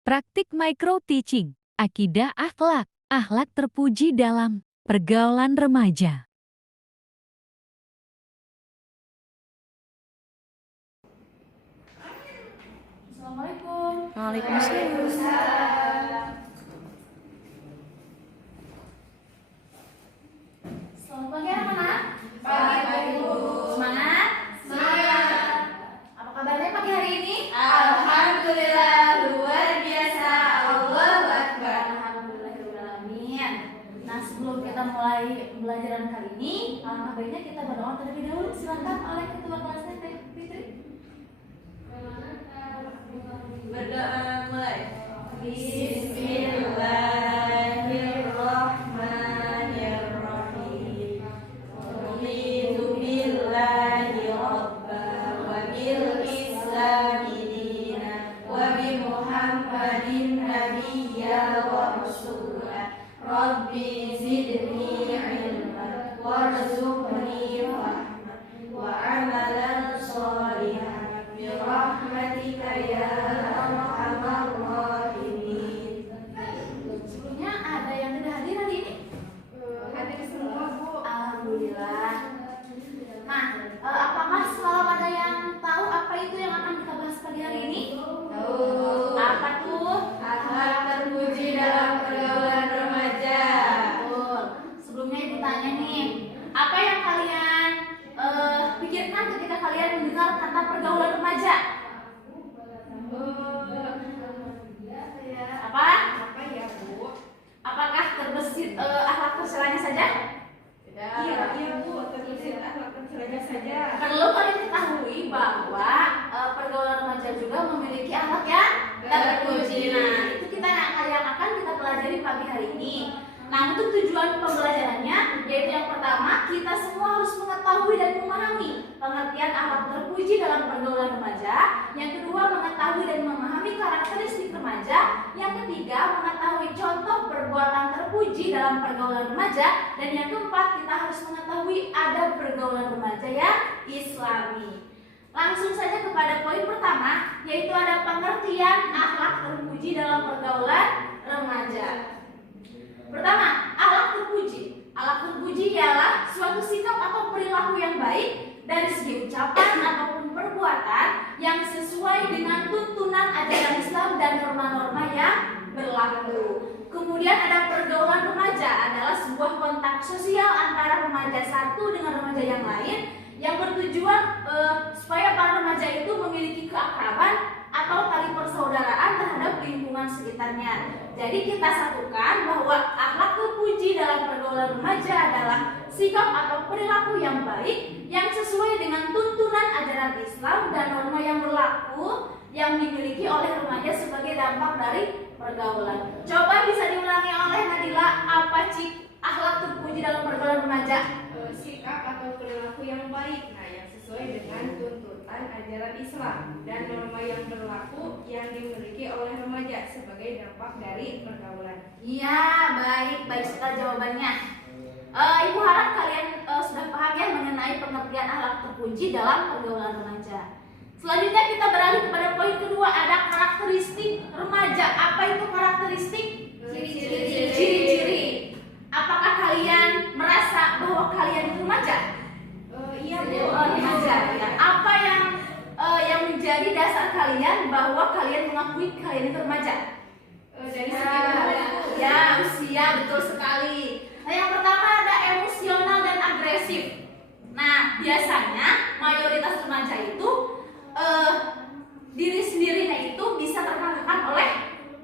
Praktik micro teaching, akidah akhlak, akhlak terpuji dalam pergaulan remaja. Assalamualaikum. Waalaikumsalam. Selamat pagi anak-anak. Pagi, Bu. Semangat? Semangat. Apa kabarnya pagi hari ini? Alhamdulillah, luar biasa. Allahu Akbar. Alhamdulillahirrahmanirrahim. Nah, sebelum kita mulai pembelajaran kali ini, alangkah baiknya kita berdoa terlebih dahulu. Silakan oleh ketua kelasnya Teh Fitri. Berdoa mulai. Bismillahirrahmanirrahim. Raditu billahi rabban wa bil islami dinan wa bi Muhammadin nabiyyan wa rasulan. Rabbi zidni ilman warzuqni fahman wa amalan shalihan bi rahmatika ya arhamar rahimin. Sebelumnya ada yang tidak hadir hari ini? Hadir semua, Bu. Alhamdulillah. Nah, apakah selalu ada yang tahu apa itu yang akan kita bahas pagi hari ini? Tahu. Apa tuh? Akhlak terpuji dalam pergaulan remaja. Betul. Sebelumnya ibu tanya nih, apa yang kalian pikirkan ketika kalian mendengar kata pergaulan remaja? Apa? Apa ya, Bu? Apakah terbesit akhlak tercelanya saja? Iya, Bu. Terbesit akhlak tercelanya saja. Perlu kalian ketahui bahwa pergaulan remaja juga memiliki akhlak yang terpuji. Nah, itu yang akan kita pelajari pagi hari ini. Nah, untuk tujuan pembelajarannya, yaitu yang pertama, kita semua harus mengetahui dan memahami pengertian akhlak terpuji dalam pergaulan remaja. Yang kedua, mengetahui dan memahami karakteristik remaja. Yang ketiga, mengetahui contoh perbuatan terpuji dalam pergaulan remaja. Dan yang keempat, kita harus mengetahui adab pergaulan remaja yang Islami. Langsung saja kepada poin pertama, yaitu ada pengertian akhlak terpuji dalam pergaulan remaja. Pertama, akhlak terpuji. Akhlak terpuji ialah suatu sikap atau perilaku yang baik dari segi ucapan ataupun perbuatan yang sesuai dengan tuntunan ajaran Islam dan norma-norma yang berlaku. Kemudian ada pergaulan remaja, adalah sebuah kontak sosial antara remaja satu dengan remaja yang lain yang bertujuan supaya para remaja itu memiliki keakraban atau tali persaudaraan terhadap lingkungan sekitarnya. Jadi kita satukan bahwa akhlak terpuji dalam pergaulan remaja adalah sikap atau perilaku yang baik yang sesuai dengan tuntunan ajaran Islam dan norma yang berlaku yang dimiliki oleh remaja sebagai dampak dari pergaulan. Coba bisa diulangi oleh Nadila, apa akhlak terpuji dalam pergaulan remaja? Sikap atau perilaku yang baik, yang sesuai dengan tuntutan ajaran Islam dan norma yang berlaku yang dimiliki oleh remaja sebagai dampak dari pergaulan. Iya, baik sekali jawabannya. Ibu harap kalian sudah paham ya mengenai pengertian akhlak terpuji dalam pergaulan remaja. Selanjutnya kita beralih kepada poin kedua, ada karakteristik remaja. Apa itu karakteristik? Ciri-ciri. Apakah kalian merasa bahwa kalian itu remaja? Iya, Bu. Remaja. Ya. Apa yang menjadi dasar kalian bahwa kalian mengakui kalian itu remaja? Dari segi umur. Ya, usia, betul sekali. Nah, yang pertama ada emosional dan agresif. Nah, biasanya mayoritas remaja itu diri sendirinya itu bisa terkalahkan oleh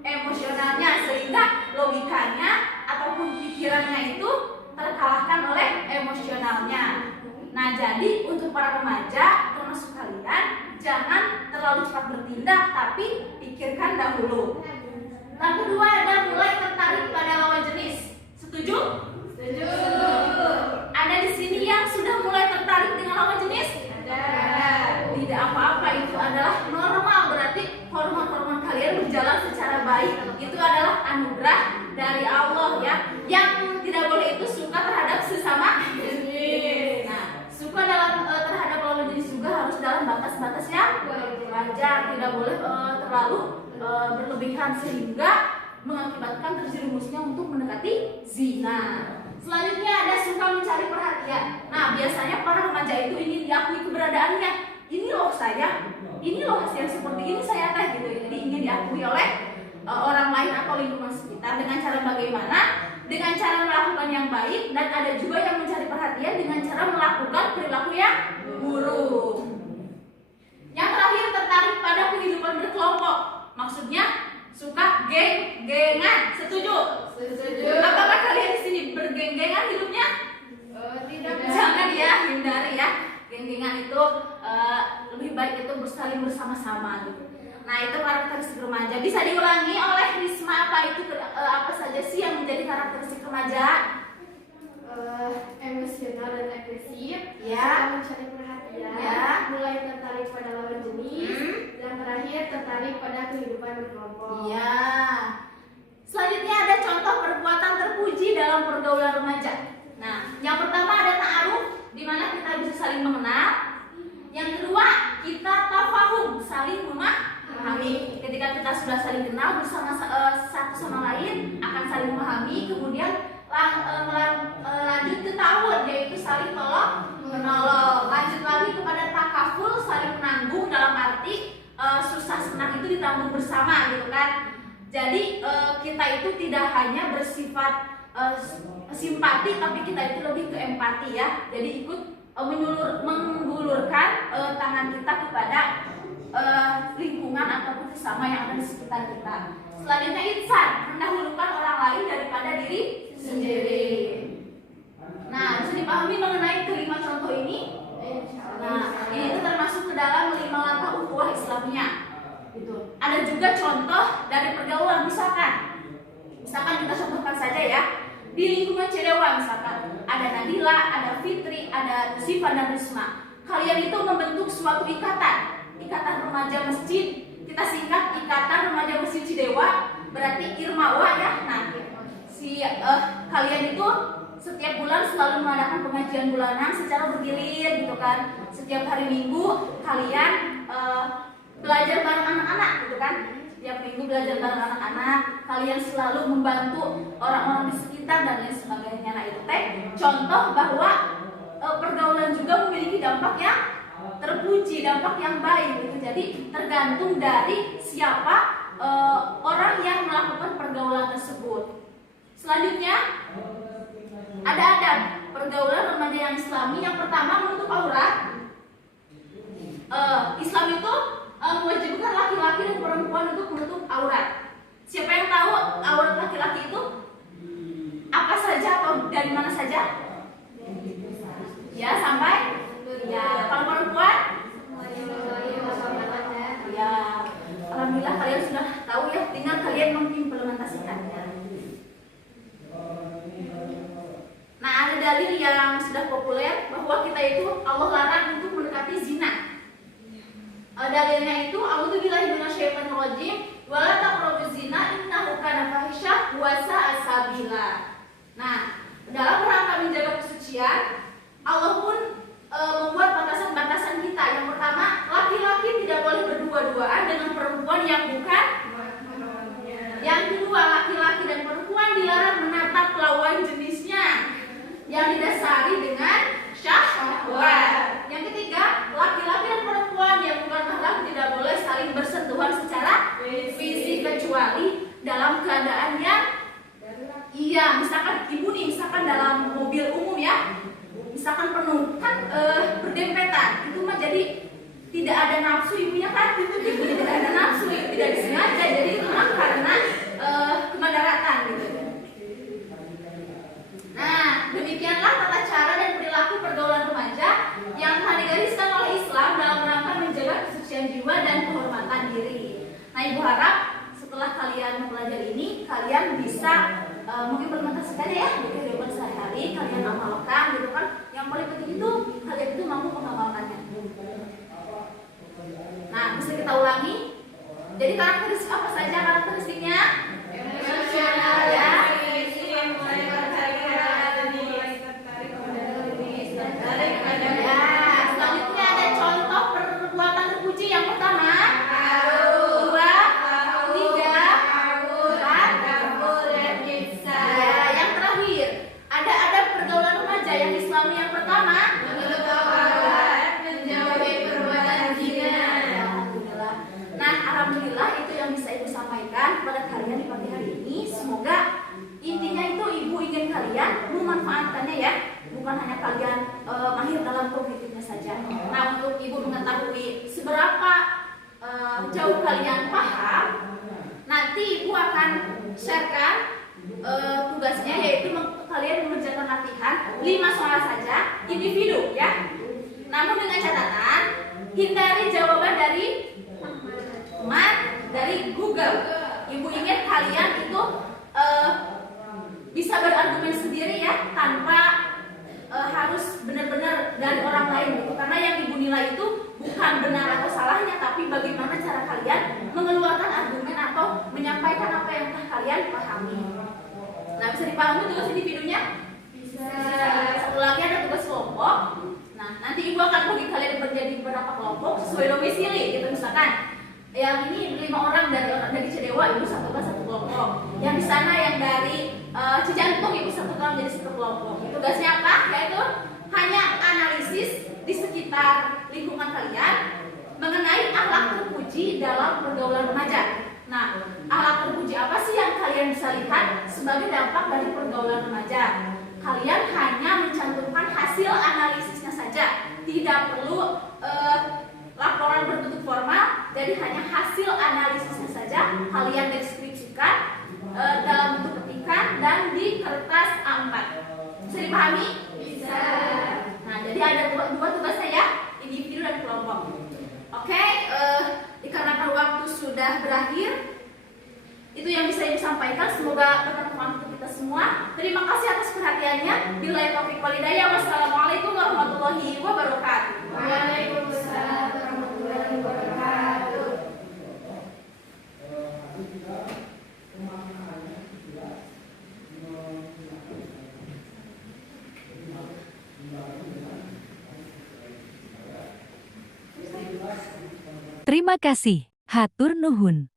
emosionalnya, sehingga logikanya ataupun pikirannya itu terkalahkan oleh emosionalnya. Nah, jadi untuk para remaja termasuk kalian, jangan terlalu cepat bertindak, tapi pikirkan dahulu. Yang kedua ada mulai tertarik pada lawan jenis. Setuju? Setuju. Ada di sini yang sudah mulai tertarik dengan lawan jenis? Ada. Tidak apa-apa, itu adalah normal, berarti hormon-hormon kalian berjalan secara baik. Itu adalah anugerah dari Allah ya. Yang tidak boleh itu suka terhadap sesama jenis. Nah, suka terhadap lawan jenis juga harus dalam batas-batas yang wajar, tidak boleh terlalu berlebihan sehingga mengakibatkan terjerumusnya untuk mendekati zina. Selanjutnya ada suka mencari perhatian. Nah, biasanya para remaja itu ingin diakui keberadaannya. Ini loh saya, ini loh yang seperti ini saya teh gitu. Jadi ingin diakui oleh orang lain atau lingkungan sekitar dengan cara bagaimana? Dengan cara melakukan yang baik, dan ada juga yang mencari perhatian dengan cara melakukan perilaku yang buruk. Yang terakhir, tertarik pada kehidupan berkelompok. Maksudnya suka geng-gengan. Setuju? Setuju. Apakah kalian di sini bergeng-gengan hidupnya? Tidak. Jangan ya, hindari ya. Geng-gengan itu lebih baik itu saling bersama-sama gitu. Nah, itu karakteristik remaja. Bisa diulangi oleh Risma apa itu apa saja sih yang menjadi karakteristik remaja? Emosional dan agresif, Ya. suka mencari perhatian, Ya. mulai tertarik pada lawan jenis, dan terakhir tertarik pada kehidupan berkelompok. Iya. Selanjutnya ada contoh perbuatan terpuji dalam pergaulan remaja. Nah, yang pertama ada ta'aruf, di mana kita bisa saling mengenal. Yang kedua, kita tafahum, saling memahami. Ketika kita sudah saling kenal bersama satu sama lain, akan saling memahami. Kemudian lanjut ke ta'awun, yaitu saling tolong menolong. Lanjut lagi kepada takaful, saling menanggung, dalam arti susah senang itu ditanggung bersama gitu kan. Jadi kita itu tidak hanya bersifat simpati, tapi kita itu lebih ke empati ya. Jadi ikut menggulurkan tangan kita kepada lingkungan ataupun sesama yang ada di sekitar kita. Selanjutnya ihsan, mendahulukan orang lain daripada diri sendiri. Nah, bisa dipahami mengenai kelima contoh ini. Nah, ini itu termasuk ke dalam 5 langkah ukhuwah Islamiyah. Gitu. Ada juga contoh dari pergaulan, misalkan kita contohkan saja ya. Di lingkungan Cedewa misalkan ada Nadila, ada Fitri, ada Siva dan Risma. Kalian itu membentuk suatu ikatan remaja masjid. Kita singkat Ikatan Remaja Masjid Cidewa, berarti Irmawa ya. Nah, kalian itu setiap bulan selalu mengadakan pengajian bulanan secara bergilir gitu kan. Setiap hari Minggu kalian belajar bareng anak-anak gitu kan. Setiap minggu belajar bareng anak-anak, kalian selalu membantu orang-orang di sekitar dan lain sebagainya. Nah, itu teh contoh bahwa pergaulan juga memiliki dampak yang terpuji, dampak yang baik gitu. Jadi tergantung dari siapa orang yang melakukan pergaulan tersebut. Selanjutnya ada adab pergaulan remaja yang Islami. Yang pertama, menutup aurat. Islam itu mewajibkan laki-laki dan perempuan untuk menutup aurat. Siapa yang tahu aurat laki-laki itu apa saja atau dari mana saja? Ya, sampai ya. Kalau perempuan? Ya, alhamdulillah kalian sudah tahu ya, tinggal kalian mengimplementasikannya. Nah, ada dalil yang sudah populer bahwa kita itu Allah larang untuk mendekati zina. Dalilnya itu a'udzubillahi minasyaitonir rajim wala taqrabuz zina innahu kana fahisyah wa sa'a sabila. Nah, dalam rangka menjaga kesucian, Allah pun membuat batasan-batasan kita. Yang pertama, laki-laki tidak boleh berdua-duaan dengan perempuan yang bukan. Yang kedua, laki-laki dan perempuan dilarang menatap lawan jenisnya yang didasari dengan syahwat. Yang ketiga, laki-laki dan perempuan yang bukan mahram tidak boleh saling bersentuhan secara fisik kecuali dalam keadaan yang misalkan ibu nih, misalkan dalam mobil umum ya, misalkan penuh kan berdempetan, itu mah jadi tidak ada nafsu ibunya kan, ibunya tidak ada nafsu, tidak disengaja, jadi itu mah karena kemadaratan gitu. Nah, demikianlah tata cara dan perilaku pergaulan remaja yang telah digariskan oleh Islam dalam rangka menjaga kesucian jiwa dan kehormatan diri. Nah, Ibu harap setelah kalian mempelajari ini, kalian bisa mengimplementasikannya ya di kehidupan sehari-hari, kalian amalkan gitu kan. Yang paling penting itu kalian itu mampu mengamalkannya. Nah, bisa kita ulangi. Jadi karakteristik apa saja karakteristiknya? Emosional ya. Selanjutnya ada contoh perbuatan terpuji. Yang pertama, kedua, tugasnya yaitu kalian mengerjakan latihan 5 soal saja individu ya. Namun dengan catatan hindari jawaban dari dari Google. Ibu ingat kalian itu bisa berargumen sendiri ya, tanpa harus benar-benar dari orang lain gitu. Karena yang ibu nilai itu bukan benar atau salahnya, tapi bagaimana cara kalian mengeluarkan argumen atau menyampaikan apa yang telah kalian pahami. Nah, bisa dipahami tugas individunya? Bisa. Satu lagi ada tugas kelompok. Nah, nanti ibu akan bagi kalian menjadi beberapa kelompok sesuai domisili gitu. Misalkan yang ini 5 orang dari Cidewa, ibu satukan satu kelompok. Yang di sana yang dari Cijantung, ibu satukan menjadi satu kelompok. Tugasnya apa? Yaitu hanya analisis di sekitar lingkungan kalian mengenai akhlak terpuji dalam pergaulan remaja. Nah, akhlak terpuji apa sih yang kalian bisa lihat sebagai dampak dari pergaulan remaja? Kalian hanya mencantumkan hasil analisisnya saja, tidak perlu laporan berbentuk formal, jadi hanya hasil analisisnya saja kalian deskripsikan dalam bentuk petikan dan di kertas A4. Bisa dipahami? Bisa. Nah, jadi ada dua tugasnya ya, individu dan kelompok. Oke, dikarenakan waktu sudah berakhir, itu yang bisa ibu sampaikan. Semoga bermanfaat untuk kita semua. Terima kasih atas perhatiannya. Billahi taufiq wal hidayah. Wassalamualaikum warahmatullahi wabarakatuh. Waalaikumsalam warahmatullahi wabarakatuh. Terima kasih. Hatur nuhun.